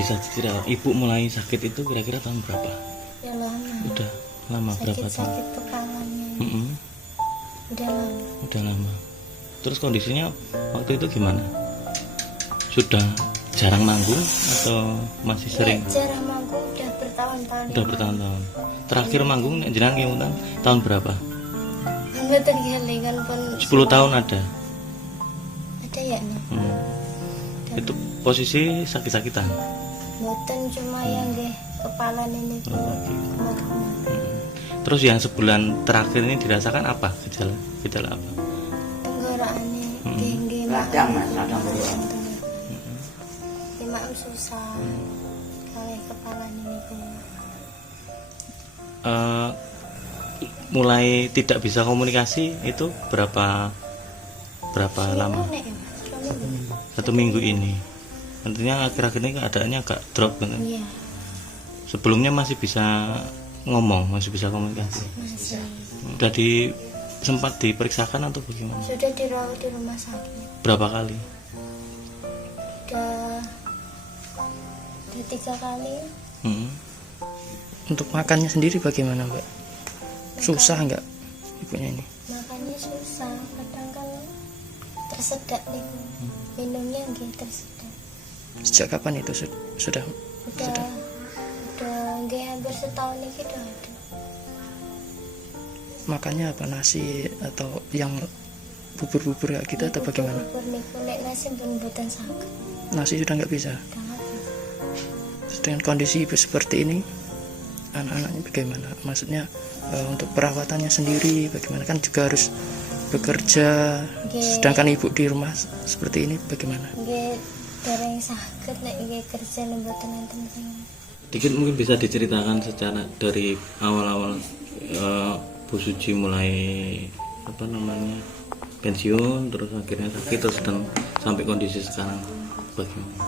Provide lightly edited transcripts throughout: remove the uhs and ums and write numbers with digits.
bisa cerita, ibu mulai sakit itu kira-kira tahun berapa? Ya lama. Udah lama berapa tahun? Sakit kepalanya. Mm-mm. Udah lama. Udah lama. Terus kondisinya waktu itu gimana? Sudah jarang manggung atau masih sering? Ya, jarang manggung udah bertahun-tahun. Udah bertahun-tahun. Terakhir manggung nek jenengan ngiutan tahun berapa? Mboten kelingan pun 10 tahun ada. ada ya nih. Itu posisi sakit-sakitan. Mboten cuma yang nggih kepala ini tuh. Terus yang sebulan terakhir ini dirasakan apa gejala? Gejala apa? Tenggorokannya nggih Radang, Mas, radang. makan susah. Kalau kepala ini tuh. Mulai tidak bisa komunikasi itu berapa lama? Satu minggu ini. Tentunya akhir-akhir ini keadaannya agak drop kan? Iya. Sebelumnya masih bisa ngomong, masih bisa komunikasi. Masih. Sudah sempat diperiksakan atau bagaimana? Sudah dirawat di rumah sakit. Berapa kali? Udah 3 kali. Untuk makannya sendiri bagaimana, Mbak? Susah nggak ibunya ini? Makannya susah, kadang kan tersedak nih. Minumnya nggih tersedak. Sejak kapan itu sudah? Udah nggih hampir setahun ini udah ada. Makannya apa, nasi atau yang bubur-bubur kayak gitu atau bagaimana? Bubur niku nek nasi pun mboten saged. Nasi sudah nggak bisa. Udah nggak bisa. Dengan kondisi ibu seperti ini, anak-anaknya bagaimana? Maksudnya untuk perawatannya sendiri bagaimana, kan juga harus bekerja, sedangkan ibu di rumah seperti ini bagaimana? Nggih dereng saged nek nggih kerja mboten enten sing. Dikit mungkin bisa diceritakan secara dari awal-awal Bu Suci mulai pensiun, terus akhirnya sakit, terus dan sampai kondisi sekarang bagaimana?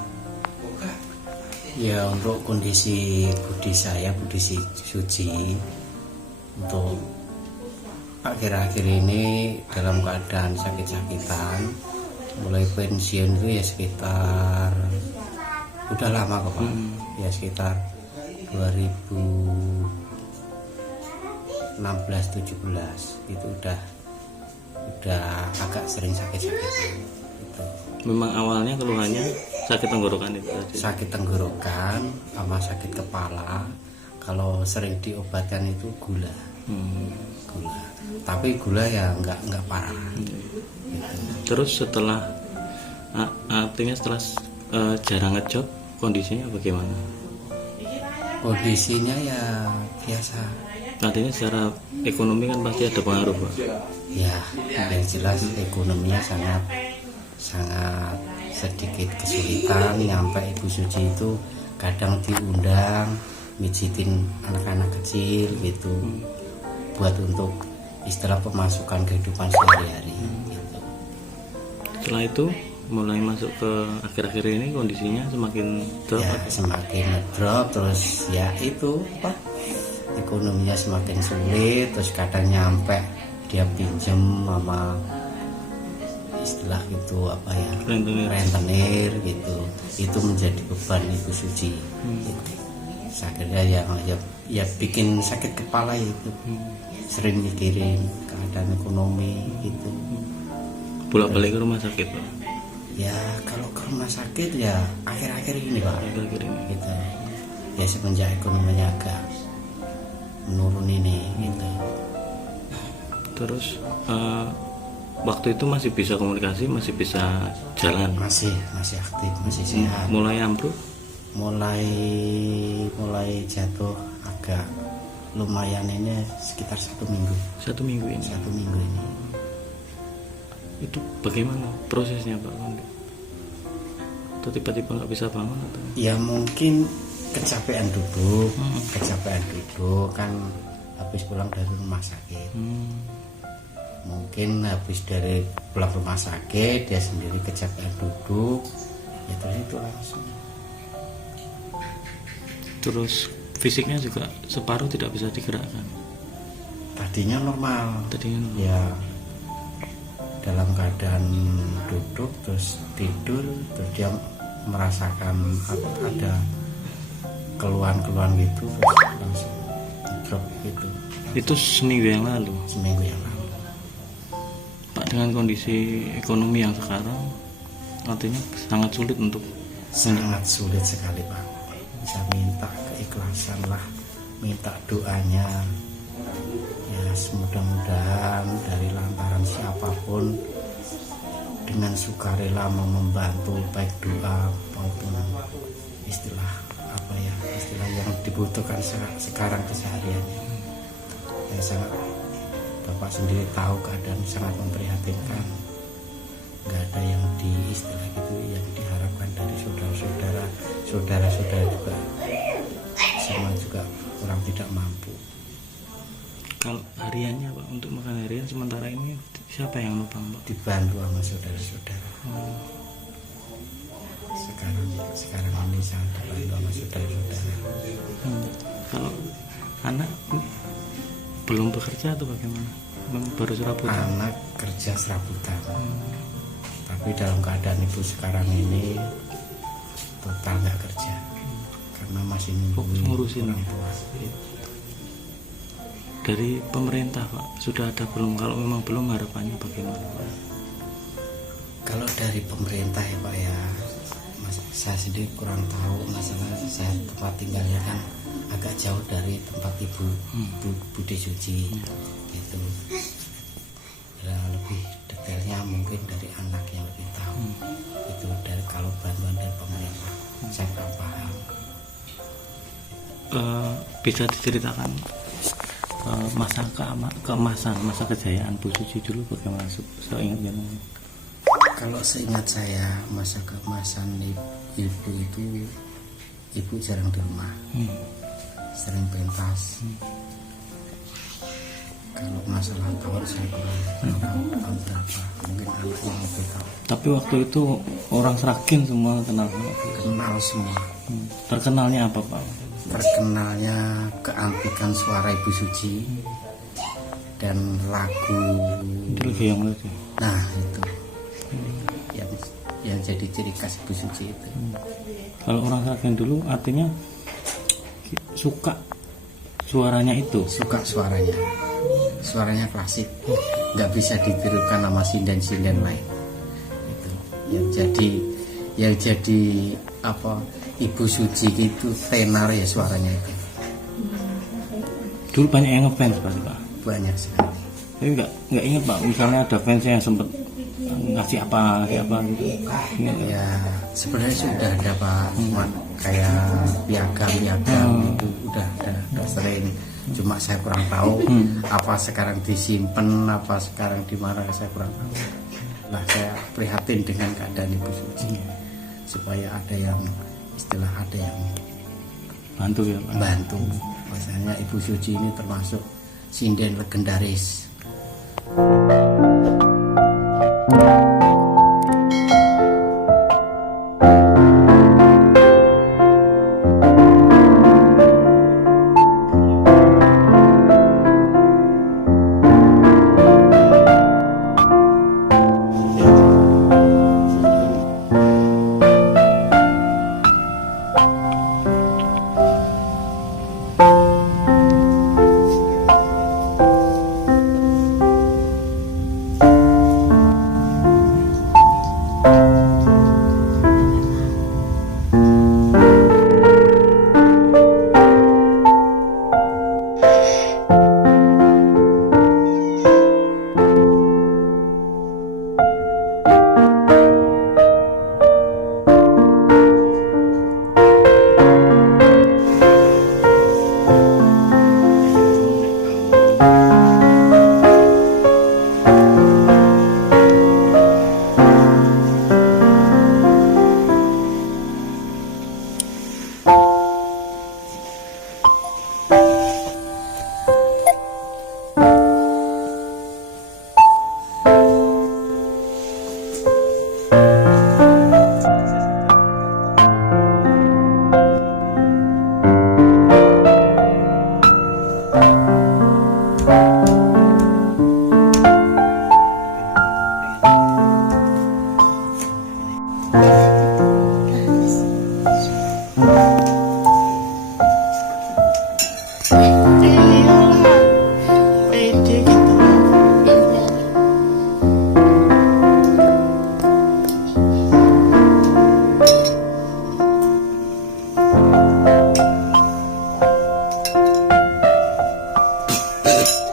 Ya, untuk kondisi Budi Suci untuk akhir-akhir ini dalam keadaan sakit-sakitan. Mulai pensiun itu ya sekitar udah lama kok Pak. Ya sekitar 2016-17 itu udah agak sering sakit-sakitan gitu. Memang awalnya keluhannya sakit tenggorokan itu tadi. Sakit tenggorokan sama sakit kepala. Kalau sering diobatkan itu gula. Gula. Tapi gula ya nggak parah. Gitu. Terus setelah artinya setelah jarang ngejob, kondisinya bagaimana? Kondisinya ya biasa. Artinya secara ekonomi kan pasti ada pengaruh, Pak. Ya, yang jelas ekonominya sangat sedikit kesulitan. Nyampe Ibu Suci itu kadang diundang mijitin anak-anak kecil gitu, buat untuk istilah pemasukan kehidupan sehari-hari gitu. Setelah itu mulai masuk ke akhir-akhir ini kondisinya semakin drop. Ya semakin drop, terus ya itu Pak, ekonominya semakin sulit. Terus kadang nyampe dia pinjem sama istilah gitu rentenir gitu, itu menjadi beban Ibu Suci gitu. Akhirnya ya bikin sakit kepala itu, sering mikirin keadaan ekonomi gitu. Bolak-balik ke rumah sakit, Pak? Ya kalau ke rumah sakit ya akhir-akhir ini Pak, Akhir-akhir ini. gitu. Ya semenjak ekonominya agak menurun ini gitu. Terus waktu itu masih bisa komunikasi, masih bisa jalan? Masih aktif, masih sehat. Mulai ambruk? Mulai jatuh agak lumayan ini sekitar 1 minggu. 1 minggu ini? 1 minggu ini. Itu bagaimana prosesnya, Pak? Atau tiba-tiba nggak bisa bangun atau? Ya mungkin kecapean duduk kan habis pulang dari rumah sakit. Mungkin habis dari pulang rumah sakit dia sendiri kecapean duduk, ya terus itu langsung. Terus fisiknya juga separuh tidak bisa digerakkan? Tadinya normal. Ya dalam keadaan duduk terus tidur, terus dia merasakan ada keluhan-keluhan gitu terus langsung drop gitu Itu seminggu yang lalu. seminggu yang lalu. Pak, dengan kondisi ekonomi yang sekarang, artinya sangat sulit untuk Sangat sulit sekali Pak. Saya minta keikhlasan lah, minta doanya. Ya mudah-mudahan dari lantaran siapapun dengan sukarela mau membantu, baik doa maupun istilah yang dibutuhkan sekarang kesehariannya. Ya sangat, Bapak sendiri tahu keadaan sangat memprihatinkan. Nggak ada yang istilah gitu yang diharapkan dari saudara-saudara juga semua juga orang tidak mampu. kalau hariannya Pak, untuk makan harian sementara ini siapa yang nopang Pak? Dibantu sama saudara-saudara. Sekarang ini sangat dibantu sama saudara-saudara. Kalau anak belum bekerja atau bagaimana? Memang baru serabutan. Anak kerja serabutan. Tapi dalam keadaan ibu sekarang ini total nggak kerja karena masih Fokus ngurusin orang ya? tua. Dari pemerintah Pak, sudah ada belum? Kalau memang belum, harapannya bagaimana Pak? Kalau dari pemerintah ya Pak ya, saya sendiri kurang tahu masalah. Saya tempat tinggalnya kan agak jauh dari tempat ibu Budi Suci gitu. Ya, lebih detailnya mungkin dari anak yang lebih tahu. Itu dari kalau bantuan dari pemerintah saya kurang paham. Bisa diceritakan masa keemasan, masa kejayaan Bu Suci dulu bagaimana? Seingatnya Kalau seingat saya masa keemasan ibu itu, ibu jarang di rumah, sering pentas. Kalau masalah tahun saya kurang tahu tahun berapa, mungkin anak yang lebih tahu. Tapi waktu itu orang Seragen semua kenal. Kenal semua. Terkenalnya apa Pak? Terkenalnya keampikan suara Ibu Suci dan lagu. Itu lagi yang mana sih? Nah itu yang jadi ciri khas Ibu Suci itu. Kalau orang Seragen dulu artinya suka suaranya itu. Suka suaranya klasik, nggak bisa ditirukan sama sinden-sinden lain. Itu yang jadi apa, Ibu Suci itu tenar ya suaranya itu. Dulu banyak yang ngefans Pak. Banyak sekali. Tapi nggak ingat Pak, misalnya ada fans yang sempet ngasih apa gitu. Ya sebenarnya sudah ada Pak, cuma kayak piagam itu udah sering. Cuma saya kurang tahu apa sekarang disimpan, apa sekarang di mana, saya kurang tahu. Nah saya prihatin dengan keadaan Ibu Suci, supaya ada yang Bantu ya Pak. bantu. Maksudnya Ibu Suci ini termasuk sinden legendaris. Iya.